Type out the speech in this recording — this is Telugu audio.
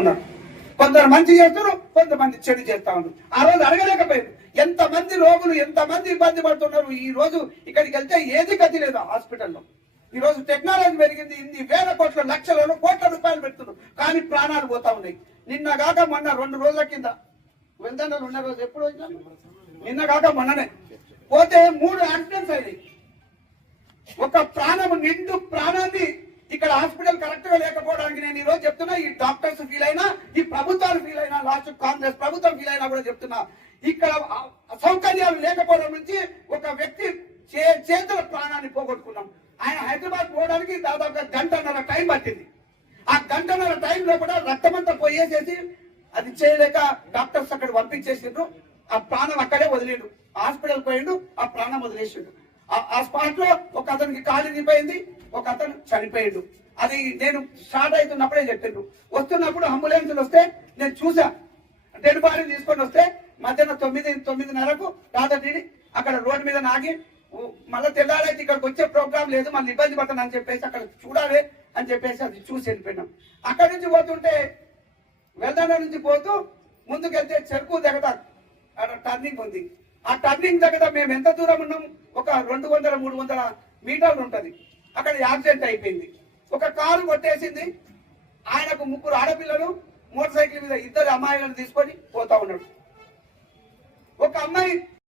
ఉన్నారు కొందరు మంచి చేస్తారు కొంతమంది చెడు చేస్తా ఉన్నారు ఆ రోజు అడగలేకపోయారు ఎంతమంది రోగులు ఎంత మంది ఇబ్బంది పడుతున్నారు ఈ రోజు ఇక్కడికి వెళ్తే ఏది గతి లేదు హాస్పిటల్లో ఈ రోజు టెక్నాలజీ పెరిగింది ఇన్ని వేల కోట్ల లక్షలను కోట్ల రూపాయలు పెడుతున్నారు కానీ ప్రాణాలు పోతా ఉన్నాయి నిన్న కాక మొన్న రెండు రోజుల కింద వెళ్తాను ఉన్న రోజు ఎప్పుడు నిన్న కాక మొన్ననే పోతే మూడు యాక్సిడెంట్స్ అయినాయి ఒక ప్రాణం నిండు ప్రాణాన్ని ఇక్కడ లేకపోవడానికి నేను ఈరోజు చెప్తున్నా ఈ డాక్టర్స్ ఫీల్ అయినా ఈ ప్రభుత్వాలు ఫీల్ అయినా లాస్ట్ కాంగ్రెస్ ప్రభుత్వం ఫీల్ అయినా కూడా చెప్తున్నా ఇక్కడ సౌకర్యాలు లేకపోవడం నుంచి ఒక వ్యక్తి చేతుల ప్రాణాన్ని పోగొట్టుకున్నాం ఆయన హైదరాబాద్ పోవడానికి దాదాపు గంటన్నర టైం పట్టింది ఆ గంటన్నర టైంలో కూడా రక్తమంతా పోయేసేసి అది చేయలేక డాక్టర్స్ అక్కడ పంపించేసిండ్రు ఆ ప్రాణం అక్కడే వదిలేడు హాస్పిటల్ పోయిండు ఆ ప్రాణం వదిలేసిండు ఆ స్పాట్ లో ఒక అతనికి కాలు నిపోయింది ఒక అతను చనిపోయాడు అది నేను స్టార్ట్ అవుతున్నప్పుడే చెప్పిండ్రు వస్తున్నప్పుడు అంబులెన్స్లు వస్తే నేను చూసా డెడ్ బాడీని తీసుకొని వస్తే మధ్యాహ్నం తొమ్మిది తొమ్మిదిన్నరకు రాత్రి అక్కడ రోడ్డు మీద నాగి మళ్ళీ తెల్లారైతే ఇక్కడికి వచ్చే ప్రోగ్రామ్ లేదు మళ్ళీ ఇబ్బంది పడతాను అని చెప్పేసి అక్కడ చూడాలి అని చెప్పేసి అది చూసి వెళ్ళిపోయినాం అక్కడి నుంచి పోతుంటే వెల్దాడ నుంచి పోతూ ముందుకెళ్తే చెరుకు దగ్గర అక్కడ టర్నింగ్ ఉంది ఆ టర్నింగ్ దగ్గర మేము ఎంత దూరం ఉన్నాం ఒక రెండు వందల మూడు వందల మీటర్లు ఉంటుంది అక్కడ యాక్సిడెంట్ అయిపోయింది ఒక కారు కొట్టేసింది ఆయనకు ముగ్గురు ఆడపిల్లలు మోటార్ సైకిల్ మీద ఇద్దరు అమ్మాయిలను తీసుకొని పోతా ఉన్నాడు ఒక అమ్మాయి